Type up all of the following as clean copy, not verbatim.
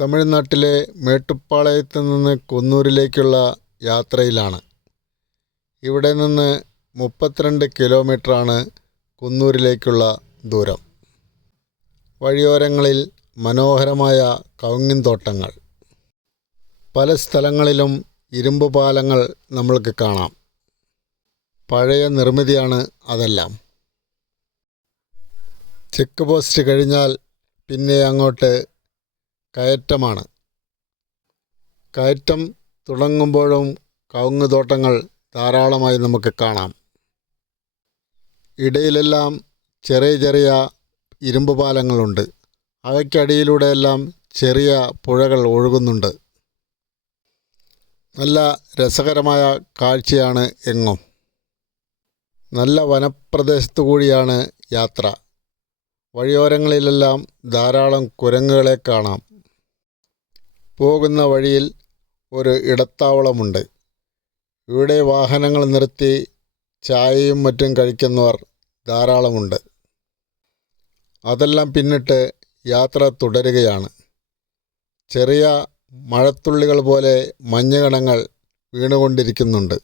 തമിഴ്നാട്ടിലെ മേട്ടുപ്പാളയത്ത് നിന്ന് കുന്നൂരിലേക്കുള്ള യാത്രയിലാണ്. ഇവിടെ നിന്ന് 32 കിലോമീറ്ററാണ് കുന്നൂരിലേക്കുള്ള ദൂരം. വഴിയോരങ്ങളിൽ മനോഹരമായ കവുങ്ങിൻ തോട്ടങ്ങൾ. പല സ്ഥലങ്ങളിലും ഇരുമ്പ് പാലങ്ങൾ നമ്മൾക്ക് കാണാം. പഴയ നിർമ്മിതിയാണ് അതെല്ലാം. ചെക്ക് പോസ്റ്റ് കഴിഞ്ഞാൽ പിന്നെ അങ്ങോട്ട് കയറ്റമാണ്. കയറ്റം തുടങ്ങുമ്പോഴും കവുങ്ങ് തോട്ടങ്ങൾ ധാരാളമായി നമുക്ക് കാണാം. ഇടയിലെല്ലാം ചെറിയ ചെറിയ ഇരുമ്പ് പാലങ്ങളുണ്ട്. അവയ്ക്കടിയിലൂടെയെല്ലാം ചെറിയ പുഴകൾ ഒഴുകുന്നുണ്ട്. നല്ല രസകരമായ കാഴ്ചയാണ് എങ്ങും. നല്ല വനപ്രദേശത്തു കൂടിയാണ് യാത്ര. വഴിയോരങ്ങളിലെല്ലാം ധാരാളം കുരങ്ങുകളെ കാണാം. പോകുന്ന വഴിയിൽ ഒരു ഇടത്താവളമുണ്ട്. ഇവിടെ വാഹനങ്ങൾ നിർത്തി ചായയും മറ്റും കഴിക്കുന്നവർ ധാരാളമുണ്ട്. അതെല്ലാം പിന്നിട്ട് യാത്ര തുടരുകയാണ്. ചെറിയ മഴത്തുള്ളികൾ പോലെ മഞ്ഞുകണങ്ങൾ വീണുകൊണ്ടിരിക്കുന്നുണ്ട്.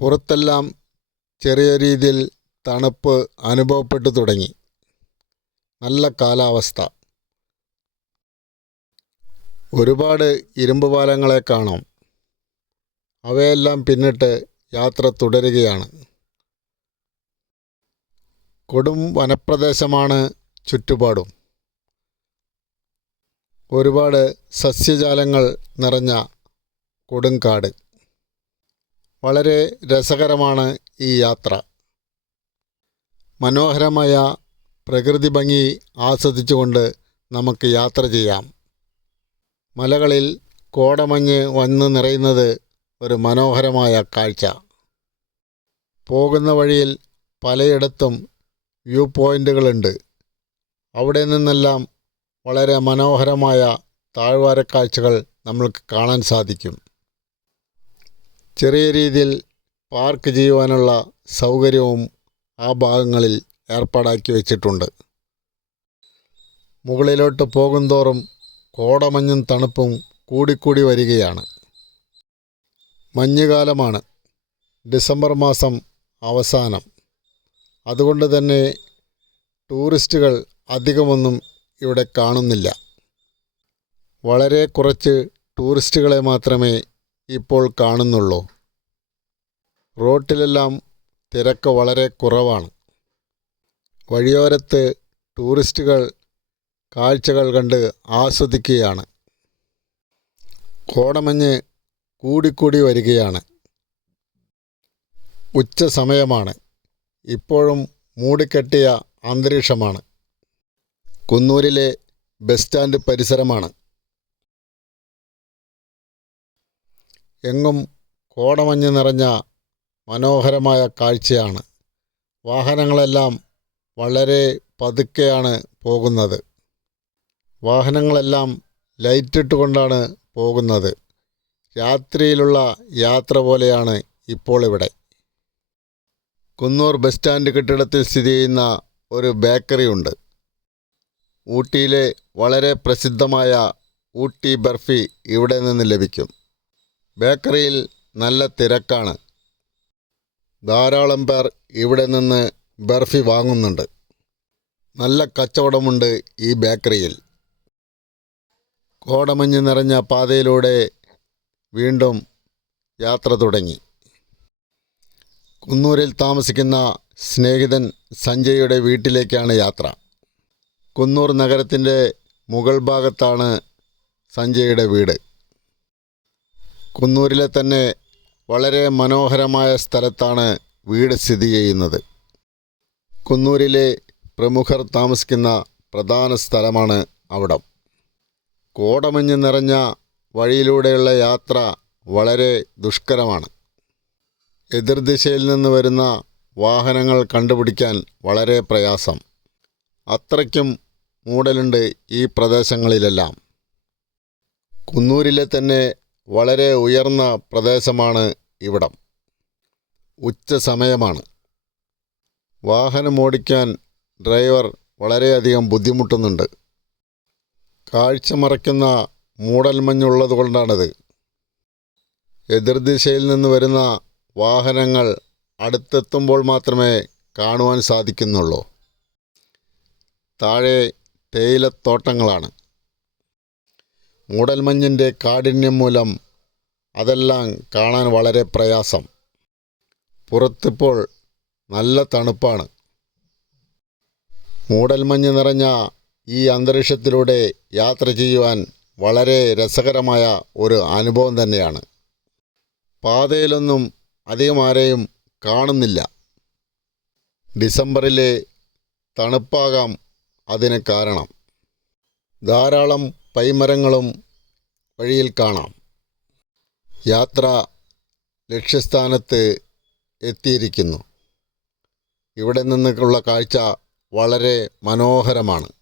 പുറത്തെല്ലാം ചെറിയ രീതിയിൽ തണുപ്പ് അനുഭവപ്പെട്ടു തുടങ്ങി. നല്ല കാലാവസ്ഥ. ഒരുപാട് ഇരുമ്പ് പാലങ്ങളെ കാണാം. അവയെല്ലാം പിന്നിട്ട് യാത്ര തുടരുകയാണ്. കൊടും വനപ്രദേശമാണ് ചുറ്റുപാടും. ഒരുപാട് സസ്യജാലങ്ങൾ നിറഞ്ഞ കൊടുങ്കാട്. വളരെ രസകരമാണ് ഈ യാത്ര. മനോഹരമായ പ്രകൃതി ഭംഗി ആസ്വദിച്ചുകൊണ്ട് നമുക്ക് യാത്ര ചെയ്യാം. മലകളിൽ കോടമഞ്ഞ് വന്ന് നിറയുന്നത് ഒരു മനോഹരമായ കാഴ്ച. പോകുന്ന വഴിയിൽ പലയിടത്തും വ്യൂ പോയിൻ്റുകളുണ്ട്. അവിടെ നിന്നെല്ലാം വളരെ മനോഹരമായ താഴ്വാര കാഴ്ചകൾ നമ്മൾക്ക് കാണാൻ സാധിക്കും. ചെറിയ രീതിയിൽ പാർക്ക് ചെയ്യുവാനുള്ള സൗകര്യവും ആ ഭാഗങ്ങളിൽ ഏർപ്പാടാക്കി വച്ചിട്ടുണ്ട്. മുകളിലോട്ട് പോകുന്തോറും കോടമഞ്ഞും തണുപ്പും കൂടിക്കൂടി വരികയാണ്. മഞ്ഞുകാലമാണ്. ഡിസംബർ മാസം അവസാനം. അതുകൊണ്ട് തന്നെ ടൂറിസ്റ്റുകൾ അധികമൊന്നും ഇവിടെ കാണുന്നില്ല. വളരെ കുറച്ച് ടൂറിസ്റ്റുകളെ മാത്രമേ ഇപ്പോൾ കാണുന്നുള്ളൂ. റോട്ടിലെല്ലാം തിരക്ക് വളരെ കുറവാണ്. വഴിയോരത്ത് ടൂറിസ്റ്റുകൾ കാഴ്ചകൾ കണ്ട് ആസ്വദിക്കുകയാണ്. കോടമഞ്ഞ് കൂടിക്കൂടി വരികയാണ്. ഉച്ച സമയമാണ്. ഇപ്പോഴും മൂടിക്കെട്ടിയ അന്തരീക്ഷമാണ്. കുന്നൂരിലെ ബസ് സ്റ്റാൻഡ് പരിസരമാണ്. എങ്ങും കോടമഞ്ഞ് നിറഞ്ഞ മനോഹരമായ കാഴ്ചയാണ്. വാഹനങ്ങളെല്ലാം വളരെ പതുക്കെയാണ് പോകുന്നത്. വാഹനങ്ങളെല്ലാം ലൈറ്റിട്ടുകൊണ്ടാണ് പോകുന്നത്. രാത്രിയിലുള്ള യാത്ര പോലെയാണ് ഇപ്പോൾ ഇവിടെ. കുന്നൂർ ബസ് സ്റ്റാൻഡ് കെട്ടിടത്തിൽ സ്ഥിതി ചെയ്യുന്ന ഒരു ബേക്കറി ഉണ്ട്. ഊട്ടിയിലെ വളരെ പ്രസിദ്ധമായ ഊട്ടി ബർഫി ഇവിടെ നിന്ന് ലഭിക്കും. ബേക്കറിയിൽ നല്ല തിരക്കാണ്. ധാരാളം പേർ ഇവിടെ നിന്ന് ബർഫി വാങ്ങുന്നുണ്ട്. നല്ല കച്ചവടമുണ്ട് ഈ ബേക്കറിയിൽ. കോടമഞ്ഞ് നിറഞ്ഞ പാതയിലൂടെ വീണ്ടും യാത്ര തുടങ്ങി. കുന്നൂരിൽ താമസിക്കുന്ന സ്നേഹിതൻ സഞ്ജയുടെ വീട്ടിലേക്കാണ് യാത്ര. കുന്നൂർ നഗരത്തിൻ്റെ മുകൾ ഭാഗത്താണ് സഞ്ജയുടെ വീട്. കുന്നൂരിലെ തന്നെ വളരെ മനോഹരമായ സ്ഥലത്താണ് വീട് സ്ഥിതി ചെയ്യുന്നത്. കുന്നൂരിലെ പ്രമുഖർ താമസിക്കുന്ന പ്രധാന സ്ഥലമാണ് അവിടം. കോടമഞ്ഞ് നിറഞ്ഞ വഴിയിലൂടെയുള്ള യാത്ര വളരെ ദുഷ്കരമാണ്. എതിർദിശയിൽ നിന്ന് വരുന്ന വാഹനങ്ങൾ കണ്ടുപിടിക്കാൻ വളരെ പ്രയാസം. അത്രയ്ക്കും മൂടലുണ്ട് ഈ പ്രദേശങ്ങളിലെല്ലാം. കുന്നൂരിലെ തന്നെ വളരെ ഉയർന്ന പ്രദേശമാണ് ഇവിടം. ഉച്ച സമയമാണ്. വാഹനമോടിക്കാൻ ഡ്രൈവർ വളരെയധികം ബുദ്ധിമുട്ടുന്നുണ്ട്. കാഴ്ച മറയ്ക്കുന്ന മൂടൽമഞ്ഞുള്ളതുകൊണ്ടാണിത്. എതിർദിശയിൽ നിന്ന് വരുന്ന വാഹനങ്ങൾ അടുത്തെത്തുമ്പോൾ മാത്രമേ കാണുവാൻ സാധിക്കുന്നുള്ളൂ. താഴെ തേയിലത്തോട്ടങ്ങളാണ്. മൂടൽമഞ്ഞിൻ്റെ കാഠിന്യം മൂലം അതെല്ലാം കാണാൻ വളരെ പ്രയാസം. പുറത്തിപ്പോൾ നല്ല തണുപ്പാണ്. മൂടൽമഞ്ഞ് നിറഞ്ഞ ഈ അന്തരീക്ഷത്തിലൂടെ യാത്ര ചെയ്യുവാൻ വളരെ രസകരമായ ഒരു അനുഭവം തന്നെയാണ്. പാതയിലൊന്നും അധികം ആരെയും കാണുന്നില്ല. ഡിസംബറിലെ തണുപ്പാകാം അതിന് കാരണം. ധാരാളം പൈമരങ്ങളും വഴിയിൽ കാണാം. യാത്ര ലക്ഷ്യസ്ഥാനത്ത് എത്തിയിരിക്കുന്നു. ഇവിടെ നിന്നുള്ള കാഴ്ച വളരെ മനോഹരമാണ്.